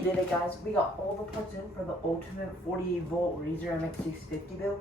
we did it, guys. We got all the parts in for the ultimate 48 volt Razor Mx650 build.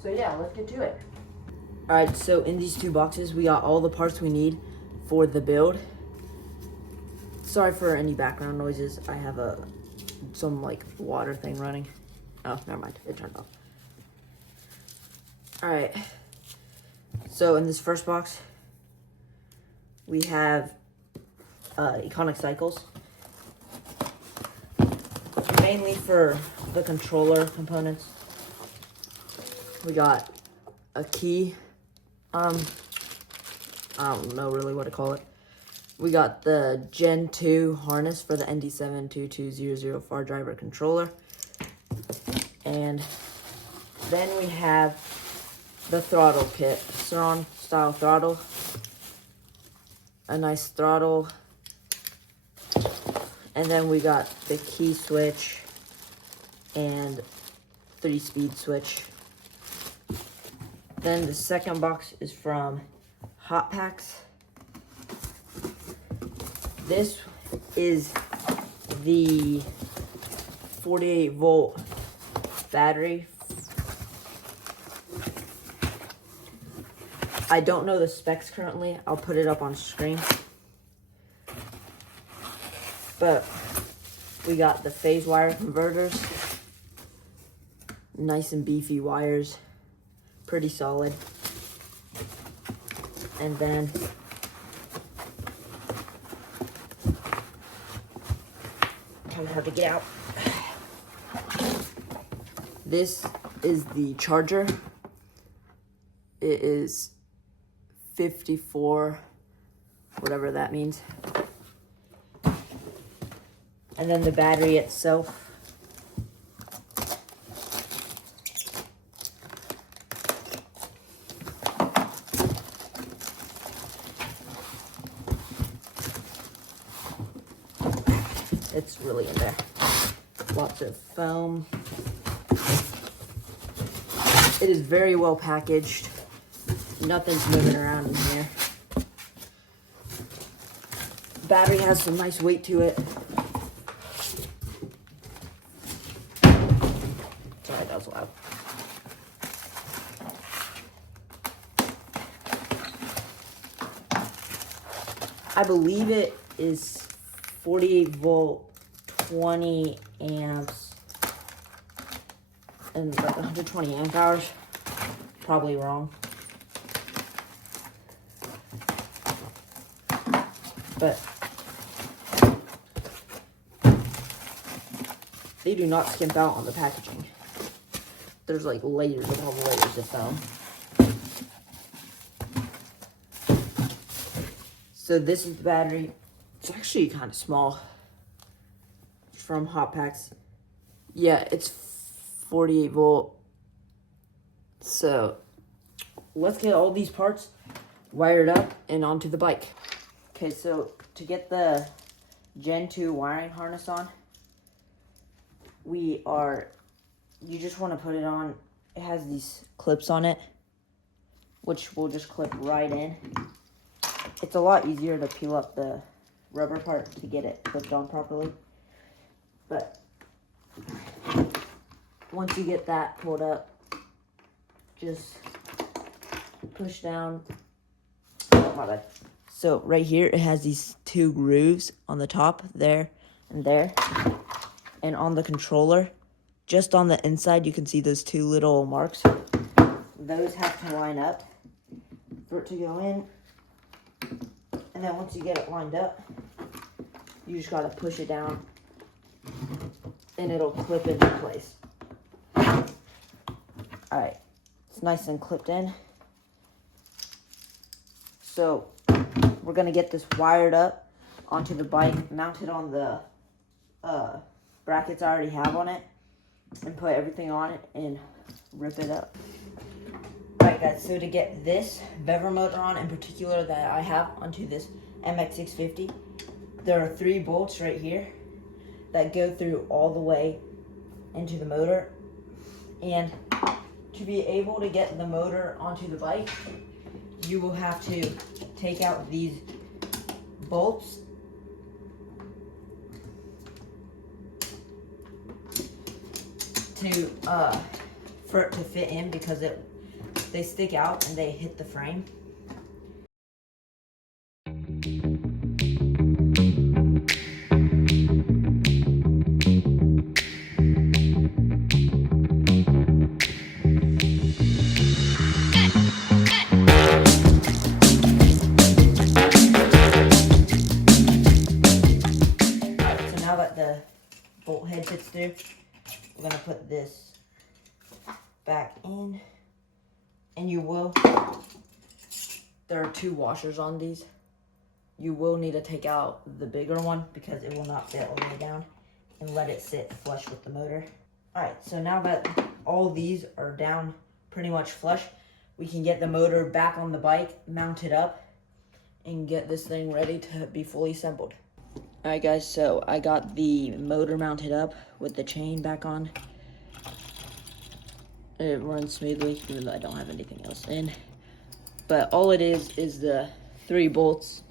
So yeah, let's get to it. Alright, so in these two boxes, we got all the parts we need for the build. Sorry for any background noises. I have some like water thing running. Oh, never mind. It turned off. Alright. So in this first box, we have Iconic Cycles. Mainly for the controller components. We got a key. I don't know really what to call it. We got the Gen 2 harness for the ND72200 far driver controller. And then we have the throttle kit. Surround style throttle. A nice throttle. And then we got the key switch and 3-speed switch. Then the second box is from Hot Packs. This is the 48 volt battery. I don't know the specs currently. I'll put it up on screen. But we got the phase wire converters. Nice and beefy wires. Pretty solid. And then kind of hard to get out. This is the charger. It is 54, whatever that means. And then the battery itself. It's really in there. Lots of foam. It is very well packaged. Nothing's moving around in here. Battery has some nice weight to it. Sorry, that was loud. I believe it is 48 volt, 20 amps, and like 120 amp hours. Probably wrong. But they do not skimp out on the packaging. There's like layers upon layers of foam. So this is the battery. It's actually kind of small. It's from Hot Packs. Yeah, it's 48 volt. So let's get all these parts wired up and onto the bike. Okay, so to get the Gen 2 wiring harness on, you just want to put it on. It has these clips on it, which will just clip right in. It's a lot easier to peel up the rubber part to get it clipped on properly. But once you get that pulled up, just push down. Oh, my bad. So right here, it has these two grooves on the top, there and there. And on the controller, just on the inside, you can see those two little marks. Those have to line up for it to go in. And then once you get it lined up, you just gotta push it down and it'll clip into place. Alright, it's nice and clipped in. So we're gonna get this wired up onto the bike, mounted on the brackets I already have on it, and put everything on it and rip it up. Alright guys, so to get this bever motor on in particular that I have onto this MX650, there are 3 bolts right here that go through all the way into the motor. And to be able to get the motor onto the bike, you will have to take out these bolts to for it to fit in because they stick out and they hit the frame. Now that the bolt head fits through, we're gonna put this back in, and there are 2 washers on these. You will need to take out the bigger one because it will not fit all the way down, and let it sit flush with the motor. All right, so now that all these are down pretty much flush, we can get the motor back on the bike, mount it up, and get this thing ready to be fully assembled. All right, guys, so I got the motor mounted up with the chain back on. It runs smoothly, even though I don't have anything else in. But all it is the 3 bolts,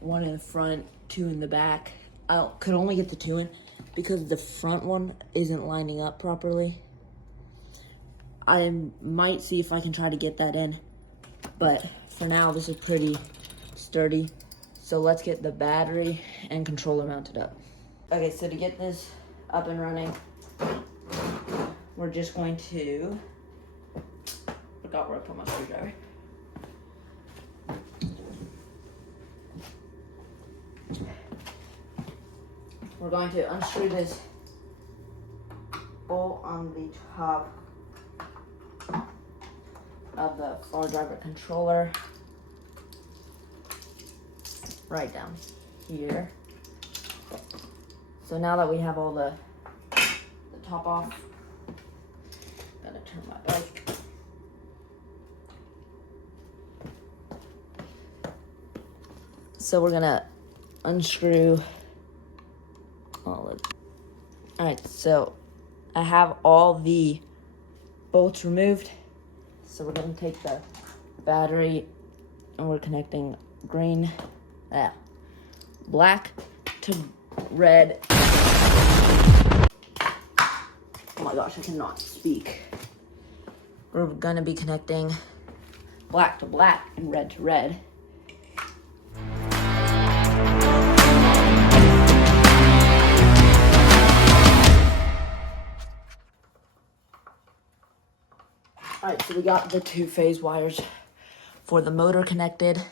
1 in the front, 2 in the back. I could only get the 2 in because the front one isn't lining up properly. I might see if I can try to get that in, but for now, this is pretty sturdy. So let's get the battery and controller mounted up. Okay, so to get this up and running, we're just going to, forgot where I put my screwdriver. We're going to unscrew this bolt on the top of the far driver controller, right down here. So now that we have all the top off, I'm gonna turn my bike. So we're gonna unscrew all of it. All right, so I have all the bolts removed. So we're gonna take the battery and we're connecting black to red. Oh my gosh, I cannot speak. We're gonna be connecting black to black and red to red. All right, so we got the 2-phase wires for the motor connected.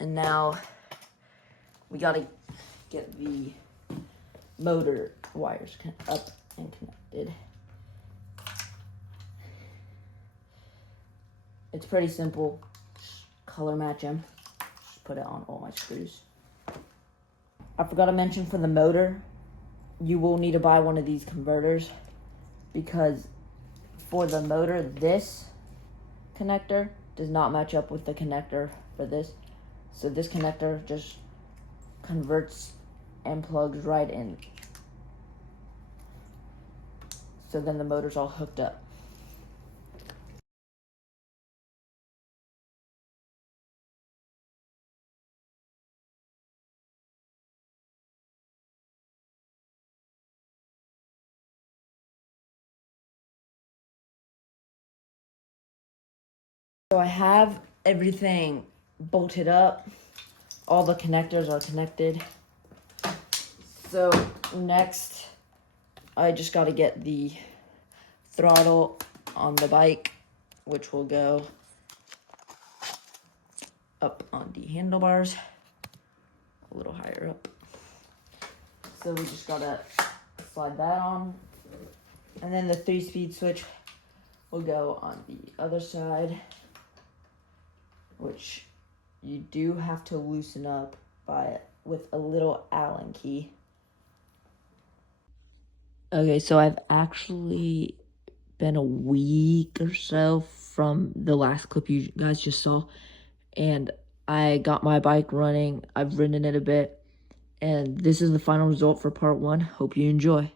And now we gotta get the motor wires up and connected. It's pretty simple. Just color match them. Just put it on all my screws. I forgot to mention, for the motor, you will need to buy one of these converters, because for the motor, this connector does not match up with the connector for this. So this connector just converts and plugs right in. So then the motor's all hooked up. So I have everything bolted up. All the connectors are connected. So next, I just got to get the throttle on the bike, which will go up on the handlebars, a little higher up. So we just got to slide that on. And then the 3-speed switch will go on the other side, which you do have to loosen up with a little Allen key. Okay, so I've actually been a week or so from the last clip you guys just saw, and I got my bike running. I've ridden it a bit, and this is the final result for part 1. Hope you enjoy.